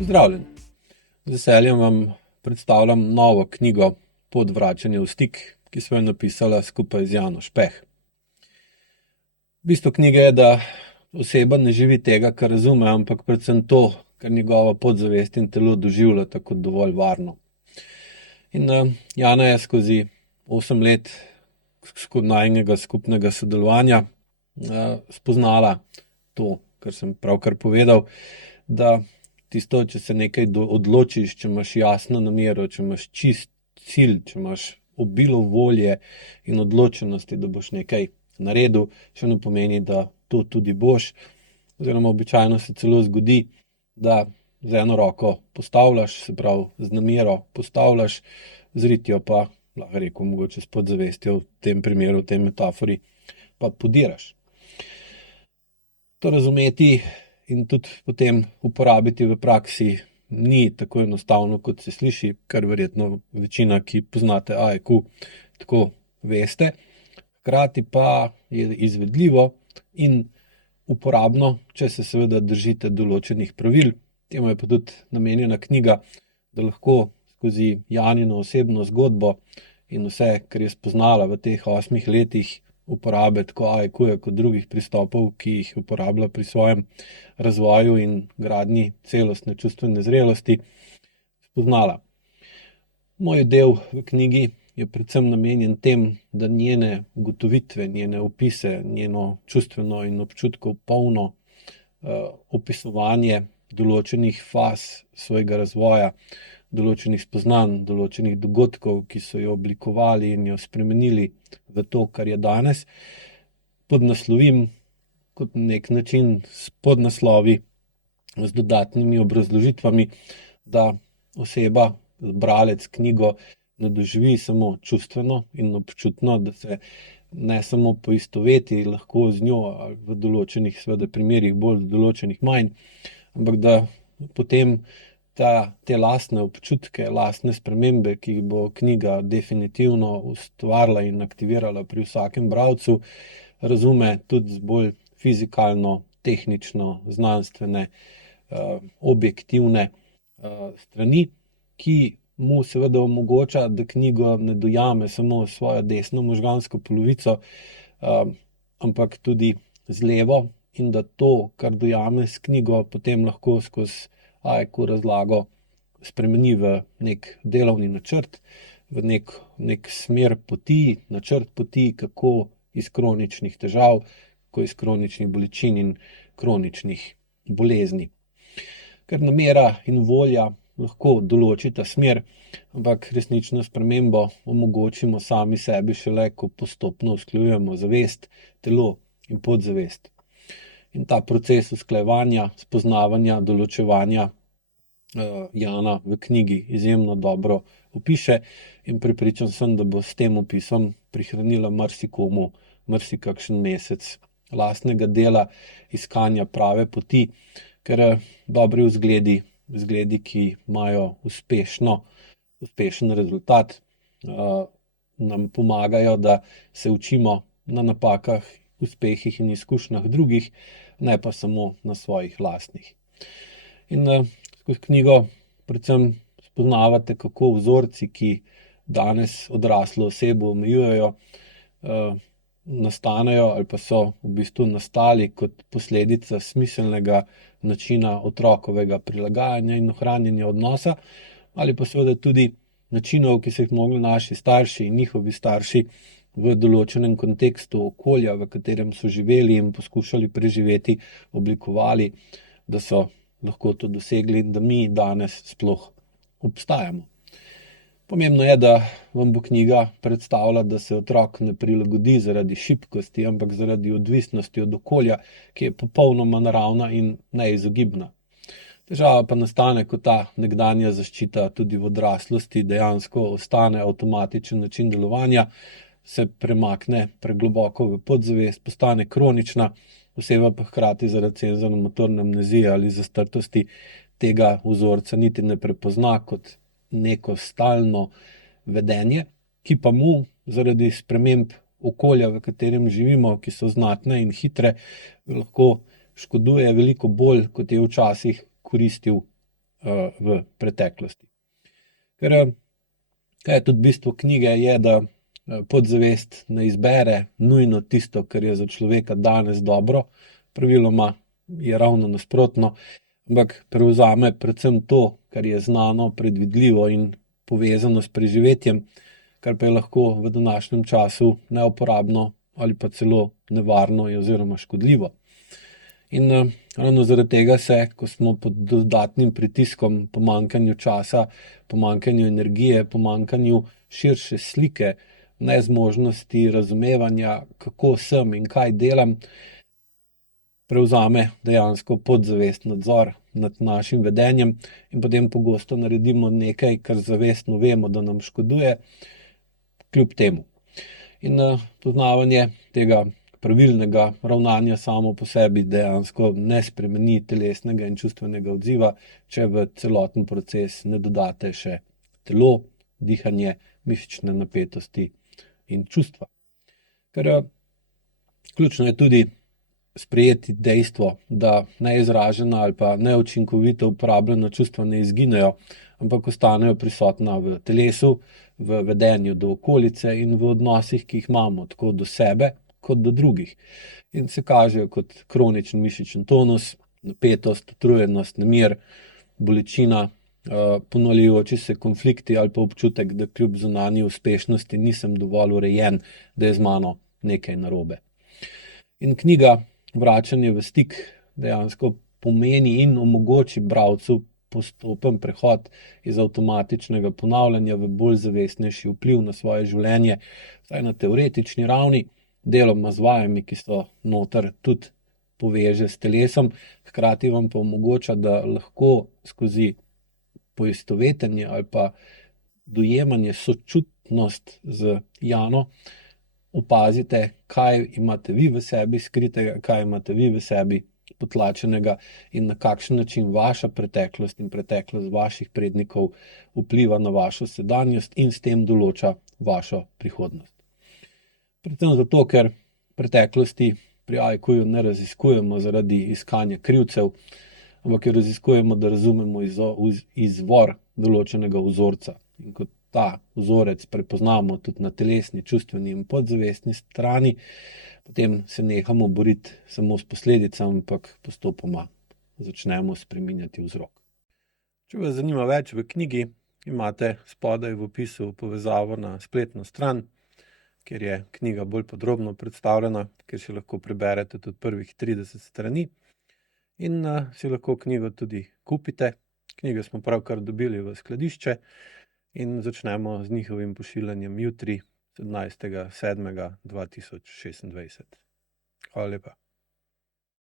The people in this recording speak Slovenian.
Pozdravljeni. Z veseljem vam predstavljam novo knjigo Pot vračanja v stik, ki sva jo napisala skupaj z Jano Špeh. Bistvo knjige je, da oseba ne živi tega, kar razume, ampak predvsem to, kar njegova podzavest in telo doživljata kot dovolj varno. In Jana je skozi 8 let najinega skupnega sodelovanja spoznala to, kar sem pravkar povedal, da tisto, če se nekaj odločiš, če imaš jasno namero, če imaš čist cilj, če imaš obilo volje in odločenosti, da boš nekaj naredil, še ne pomeni, da to tudi boš. Oziroma običajno se celo zgodi, da z eno roko postavljaš, se pravi z namero postavljaš, z ritjo pa, lahko rekel, mogoče s podzavestjo v tem primeru, v tej metafori, pa podiraš. To razumeti in tudi potem uporabiti v praksi ni tako enostavno, kot se sliši, kar verjetno večina, ki poznate AEQ, tako veste. Hkrati pa je izvedljivo in uporabno, če se seveda držite določenih pravil. Temu je pa tudi namenjena knjiga, da lahko skozi Janino osebno zgodbo in vse, kar je spoznala v teh 8 letih uporabe tako AEQ-ja kot drugih pristopov, ki jih uporablja pri svojem razvoju in gradnji celostne čustvene zrelosti, spoznala. Moj del v knjigi je predvsem namenjen tem, da njene ugotovitve, njene opise, njeno čustveno in občutkov polno opisovanje določenih faz svojega razvoja, določenih spoznanj, določenih dogodkov, ki so jo oblikovali in jo spremenili v to, kar je danes, podnaslovim kot nek način s podnaslovi, z dodatnimi obrazložitvami, da oseba, bralec knjigo ne doživi samo čustveno in občutno, da se ne samo poistoveti lahko z njo ali v določenih seveda primerih bolj, v določenih manj, ampak da potem te lastne občutke, lastne spremembe, ki jih bo knjiga definitivno ustvarila in aktivirala pri vsakem bralcu, razume tudi z bolj fizikalno, tehnično, znanstvene, objektivne strani, ki mu seveda omogoča, da knjigo ne dojame samo svojo desno možgansko polovico, ampak tudi z levo, in da to, kar dojame s knjigo, potem lahko skozi AEQ razlago spremeni v nek delovni načrt, v nek smer poti, načrt poti, kako iz kroničnih težav, kako iz kroničnih bolečin in kroničnih bolezni. Ker namera in volja lahko določita smer, ampak resnično spremembo omogočimo sami sebi šele, ko postopno usklajujemo zavest, telo in podzavest. In ta proces usklajevanja, spoznavanja, določevanja Jana v knjigi izjemno dobro opiše in prepričan sem, da bo s tem opisom prihranila marsikomu marsikakšen mesec lastnega dela, iskanja prave poti, ker dobri vzgledi, ki imajo uspešen rezultat, nam pomagajo, da se učimo na napakah, uspehih in izkušnjah drugih, ne pa samo na svojih lastnih. In skozi knjigo predvsem spoznavate, kako vzorci, ki danes odraslo osebo omejujejo, nastanejo ali pa so v bistvu nastali kot posledica smiselnega načina otrokovega prilagajanja in ohranjanja odnosa, ali pa seveda tudi načinov, ki so jih mogli naši starši in njihovi starši v določenem kontekstu okolja, v katerem so živeli in poskušali preživeti, oblikovali, da so lahko to dosegli in da mi danes sploh obstajamo. Pomembno je, da vam bo knjiga predstavila, da se otrok ne prilagodi zaradi šibkosti, ampak zaradi odvisnosti od okolja, ki je popolnoma naravna in neizogibna. Težava pa nastane, ko ta nekdanja zaščita tudi v odraslosti dejansko ostane avtomatičen način delovanja, se premakne pregloboko v podzavest, postane kronična, oseba pa hkrati zaradi senzorno-motorne amnezije ali zastrtosti tega vzorca niti ne prepozna kot neko stalno vedenje, ki pa mu zaradi sprememb okolja, v katerem živimo, ki so znatne in hitre, lahko škoduje veliko bolj, kot je včasih koristil v preteklosti. Ker kaj je tudi bistvo knjige, je, da podzavest ne izbere nujno tisto, kar je za človeka danes dobro, praviloma je ravno nasprotno, ampak prevzame predvsem to, kar je znano, predvidljivo in povezano s preživetjem, kar pa je lahko v današnjem času neuporabno ali pa celo nevarno oziroma škodljivo. In ravno zaradi tega se, ko smo pod dodatnim pritiskom, pomanjkanju časa, pomanjkanju energije, pomanjkanju širše slike, nezmožnosti razumevanja, kako sem in kaj delam, prevzame dejansko podzavest nadzor nad našim vedenjem in potem pogosto naredimo nekaj, kar zavestno vemo, da nam škoduje, kljub temu. In poznavanje tega pravilnega ravnanja samo po sebi dejansko ne spremeni telesnega in čustvenega odziva, če v celoten proces ne dodate še telo, dihanje, mišične napetosti in čustva. Ker ključno je tudi sprejeti dejstvo, da neizražena ali pa neučinkovito uporabljena čustva ne izginejo, ampak ostanejo prisotna v telesu, v vedenju do okolice in v odnosih, ki jih imamo, tako do sebe kot do drugih. In se kažejo kot kroničen mišični tonus, napetost, utrujenost, nemir, bolečina, ponavljajoči se konflikti ali pa občutek, da kljub zunanji uspešnosti nisem dovolj urejen, da je z mano nekaj narobe. In knjiga Vračanje v stik dejansko pomeni in omogoči bralcu postopen prehod iz avtomatičnega ponavljanja v bolj zavestnejši vpliv na svoje življenje, vsaj na teoretični ravni, deloma z vajami, ki so noter, tudi poveže s telesom, hkrati vam pa omogoča, da lahko skozi poistovetenje ali pa dojemanje, sočutnost z Jano opazite, kaj imate vi v sebi skritega, kaj imate vi v sebi potlačenega in na kakšen način vaša preteklost in preteklost vaših prednikov vpliva na vašo sedanjost in s tem določa vašo prihodnost. Predvsem zato, ker preteklosti pri AIQ-ju ne raziskujemo zaradi iskanja krivcev, ampak jo raziskujemo, da razumemo izvor določenega vzorca. In kot ta vzorec prepoznamo tudi na telesni, čustveni in podzavestni strani, potem se nehamo boriti samo s posledicami, ampak postopoma začnemo spreminjati vzrok. Če vas zanima več v knjigi, imate spodaj v opisu povezavo na spletno stran, kjer je knjiga bolj podrobno predstavljena, kjer si lahko preberete tudi prvih 30 strani in si lahko knjigo tudi kupite. Knjige smo pravkar dobili v skladišče in začnemo z njihovim pošiljanjem jutri, 17. 7. 2026. Hvala lepa.